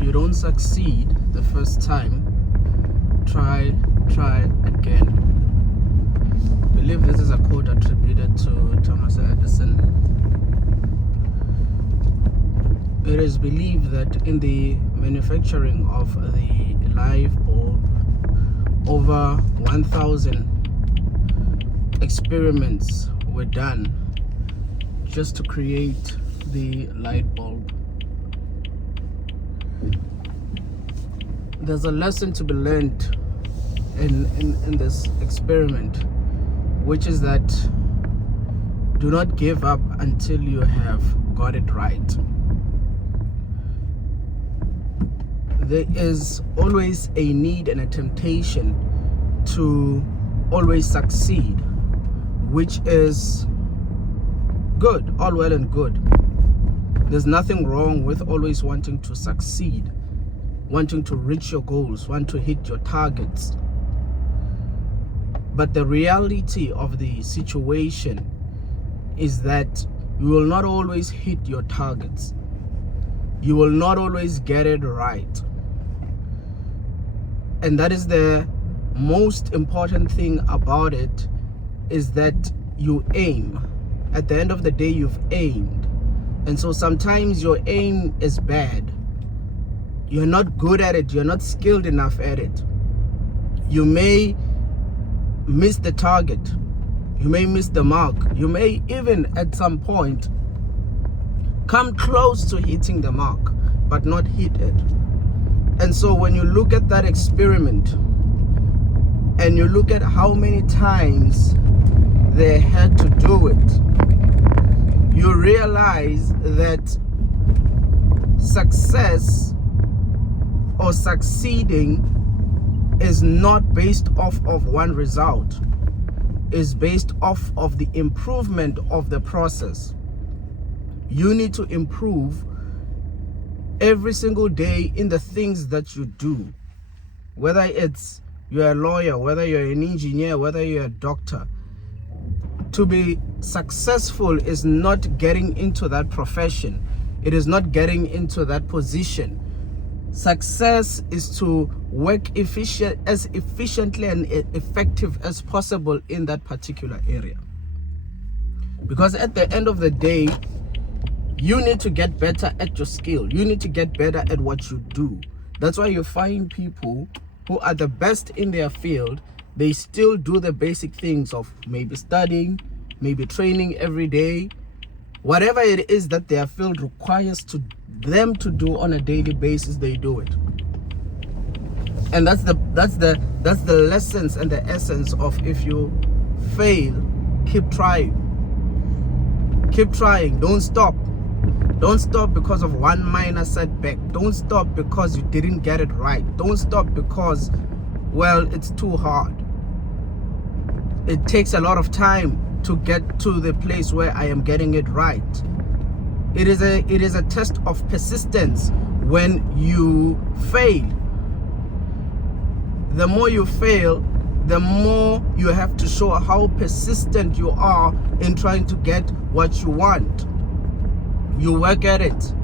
if you don't succeed the first time, try again. I believe this is a quote attributed to Thomas Edison. It is believed that in the manufacturing of the light bulb, over 1,000 experiments were done just to create the light bulb. There's a lesson to be learned in this experiment, which is that do not give up until you have got it right. There is always a need and a temptation to always succeed, which is good, all well and good. There's nothing wrong with always wanting to succeed, wanting to reach your goals, want to hit your targets. But the reality of the situation is that you will not always hit your targets. You will not always get it right. And that is the most important thing about it, is that you aim. At the end of the day, you've aimed. And so sometimes your aim is bad. You're not good at it. You're not skilled enough at it. You may miss the target. You may miss the mark. You may even at some point come close to hitting the mark, but not hit it. And so when you look at that experiment and you look at how many times they had to do it, you realize that success or succeeding is not based off of one result, is based off of the improvement of the process. You need to improve every single day in the things that you do, whether it's you're a lawyer, whether you're an engineer, whether you're a doctor. To be successful is not getting into that profession. It is not getting into that position. Success is to work as efficiently and effective as possible in that particular area. Because at the end of the day, you need to get better at your skill. You need to get better at what you do. That's why you find people who are the best in their field, they still do the basic things of maybe studying, maybe training every day. Whatever it is that their field requires them to do on a daily basis, they do it. And that's the lessons and the essence of, if you fail, keep trying. Keep trying. Don't stop. Don't stop because of one minor setback. Don't stop because you didn't get it right. Don't stop because, well, it's too hard. It takes a lot of time to get to the place where I am getting it right. It is a test of persistence when you fail. The more you fail, the more you have to show how persistent you are in trying to get what you want. You work at it.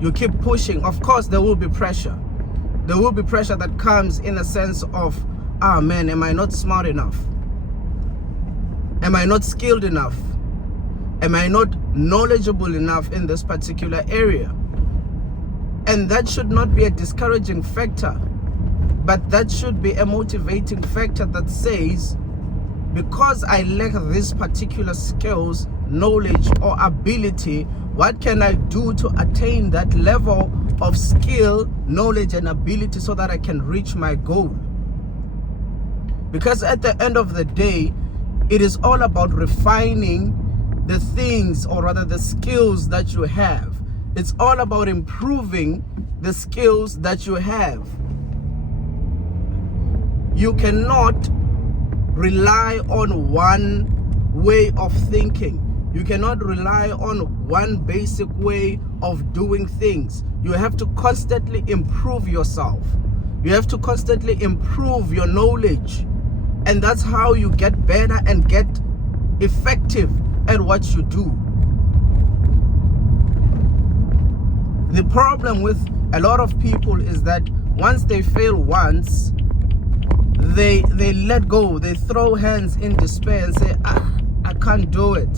You keep pushing. Of course, there will be pressure. There will be pressure that comes in a sense of, man, am I not smart enough? Am I not skilled enough? Am I not knowledgeable enough in this particular area? And that should not be a discouraging factor, but that should be a motivating factor that says, because I lack this particular skills, knowledge, or ability, what can I do to attain that level of skill, knowledge, and ability so that I can reach my goal? Because at the end of the day, it is all about refining the things, or rather the skills that you have. It's all about improving the skills that you have. You cannot rely on one way of thinking. You cannot rely on one basic way of doing things. You have to constantly improve yourself. You have to constantly improve your knowledge. And that's how you get better and get effective at what you do. The problem with a lot of people is that once they fail once, they let go, they throw hands in despair and say, I can't do it.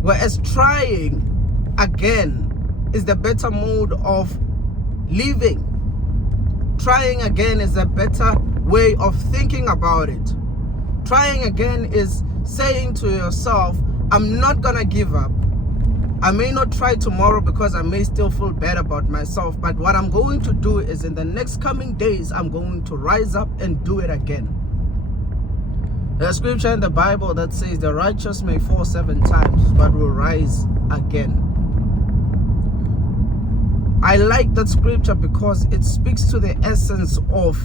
Whereas trying again is the better mode of living. Trying again is a better way of thinking about it. Trying again is saying to yourself, I'm not gonna give up. I may not try tomorrow because I may still feel bad about myself, but what I'm going to do is in the next coming days, I'm going to rise up and do it again. There's a scripture in the Bible that says the righteous may fall 7 times, but will rise again. I like that scripture because it speaks to the essence of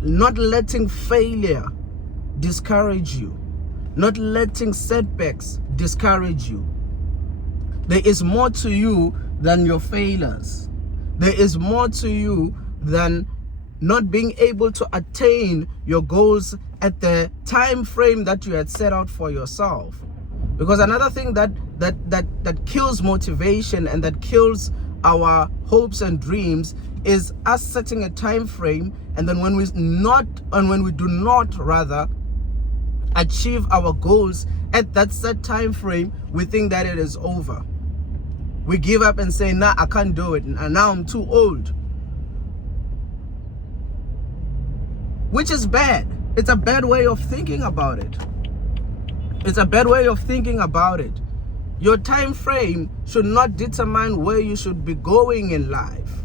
not letting failure discourage you, not letting setbacks discourage you. There is more to you than your failures. There is more to you than not being able to attain your goals at the time frame that you had set out for yourself. Because another thing that kills motivation and that kills our hopes and dreams is us setting a time frame, and then when we do not achieve our goals at that set time frame, we think that it is over. We give up and say, nah, I can't do it, and now I'm too old. Which is bad. It's a bad way of thinking about it. It's a bad way of thinking about it. Your time frame should not determine where you should be going in life.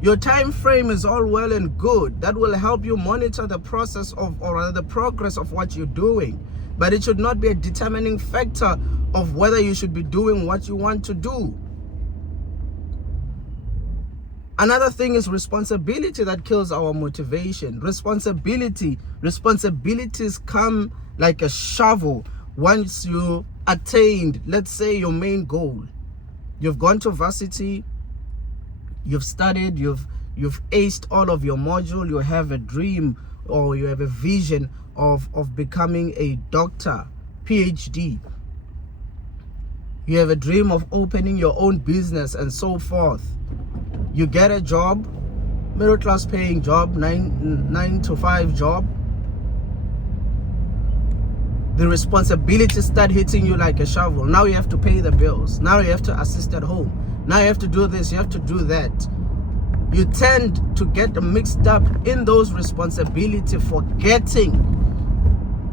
Your time frame is all well and good. That will help you monitor the process of, or the progress of what you're doing. But it should not be a determining factor of whether you should be doing what you want to do. Another thing is responsibility that kills our motivation. Responsibilities come like a shovel once you attained, let's say, your main goal. You've gone to varsity, you've studied, you've aced all of your module, you have a dream or you have a vision of becoming a doctor, PhD. You have a dream of opening your own business and so forth. You get a job, middle class paying job, 9 to 5 job. The responsibilities start hitting you like a shovel. Now you have to pay the bills. Now you have to assist at home. Now you have to do this, you have to do that. You tend to get mixed up in those responsibilities, forgetting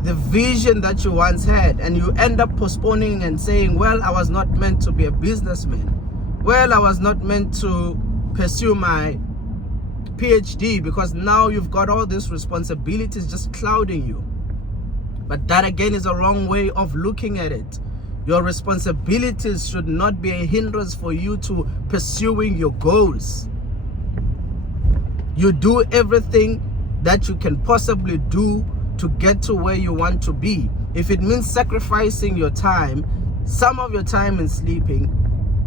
the vision that you once had, and you end up postponing and saying, well, I was not meant to be a businessman. Well, I was not meant to pursue my PhD because now you've got all these responsibilities just clouding you. But that again is a wrong way of looking at it. Your responsibilities should not be a hindrance for you to pursuing your goals. You do everything that you can possibly do to get to where you want to be. If it means sacrificing your time, some of your time in sleeping,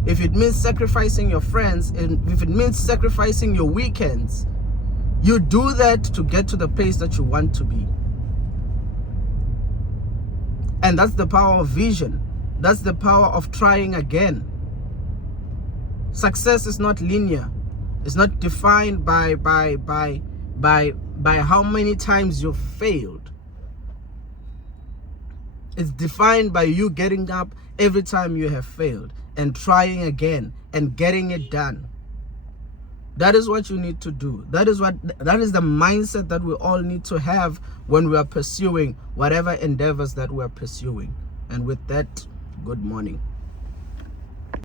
if it means sacrificing your friends, and if it means sacrificing your weekends, you do that to get to the place that you want to be. And that's the power of vision. That's the power of trying again. Success is not linear. It's not defined by how many times you've failed. It's defined by you getting up every time you have failed and trying again and getting it done. That is what you need to do. That is the mindset that we all need to have when we are pursuing whatever endeavors that we are pursuing. And with that, good morning.